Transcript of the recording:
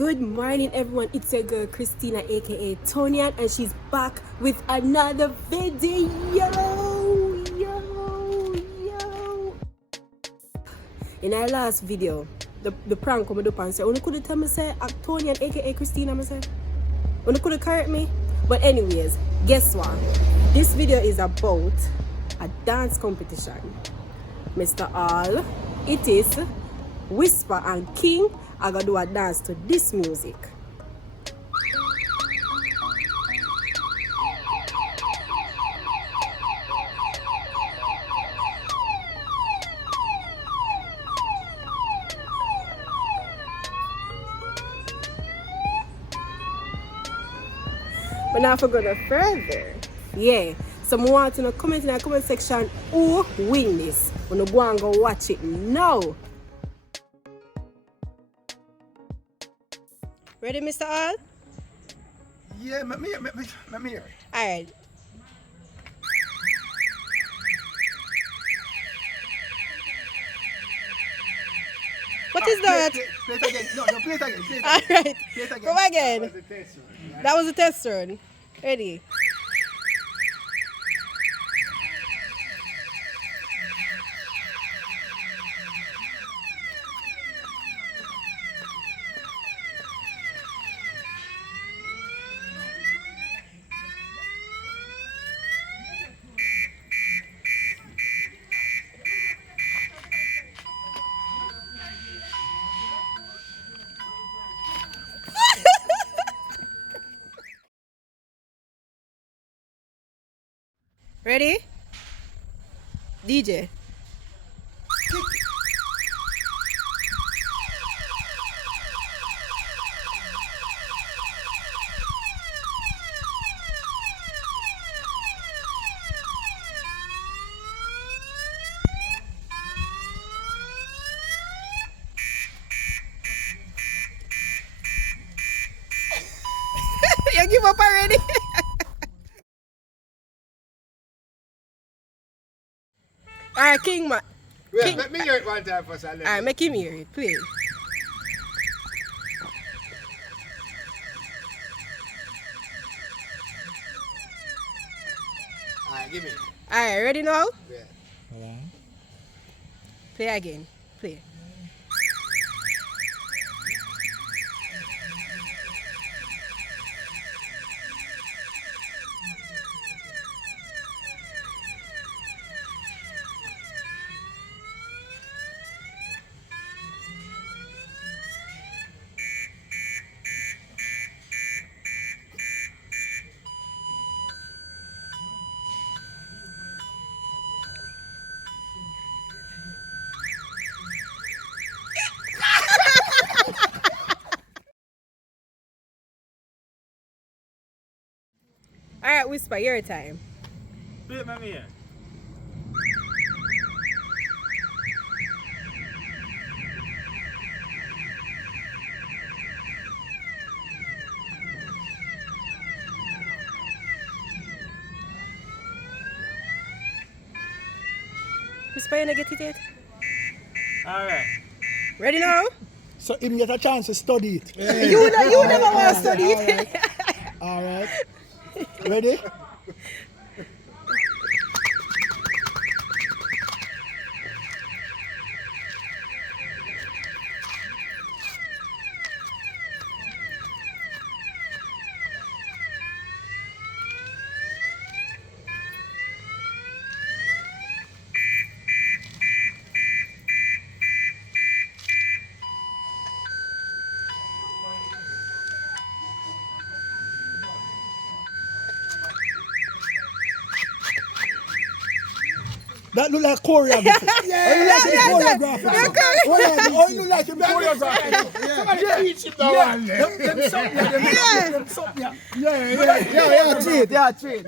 Good morning everyone, it's your girl Christina aka Tonian and she's back with another video. In our last video, the prank come up and say, "Oh, could you tell me say Tonian aka Christina?" I say, "Oh, could you correct me?" But anyways, guess what? This video is about a dance competition. Mr. All, it is Whisper and King are gonna do a dance to this music. But now if we go no further, yeah. So I want to know comment in the comment section who win this. We're gonna go and go watch it now. Ready, Mr. All? Yeah, let me hear it. All right. What is that? Play it again. No, play it again. Play it again. All right. Play it again. Come again. That was a test run. Ready? Ready? DJ. You give up already? Alright, King man. Wait, King. let me hear it one time first. Alright, make him hear it, please. Alright, give me. Alright, ready now? Yeah. Play again. Play. Alright, Whisper, your time. Play it, let me hear. Whisper, you not get it yet? Alright. Ready now? So him get a chance to study it. You never want to study it. All right. Ready? That look like choreography. Choreography. Oh, you look like him choreography. Somebody teach him that one. Them something. Yeah, cheat.